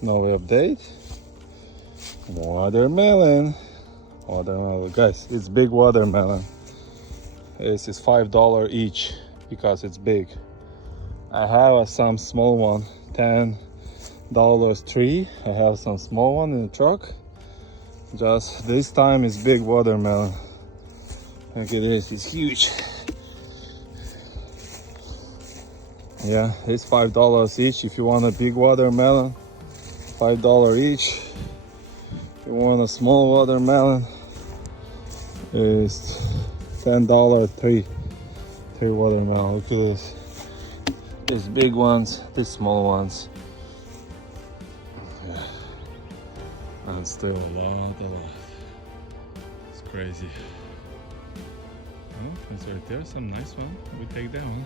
No update. Watermelon. Watermelon, guys, it's big watermelon. This is $5 each because it's big. I have some small one, $10 three. I have some small one in the truck. Just this time is big watermelon. Look at this, it's huge. Yeah, it's $5 each. If you want a big watermelon, $5 each. If you want a small watermelon, it's $10 three watermelon. Look at this. These big ones, these small ones. Yeah. And still a lot. It's crazy. Oh, it's right there, some nice one. We take that one.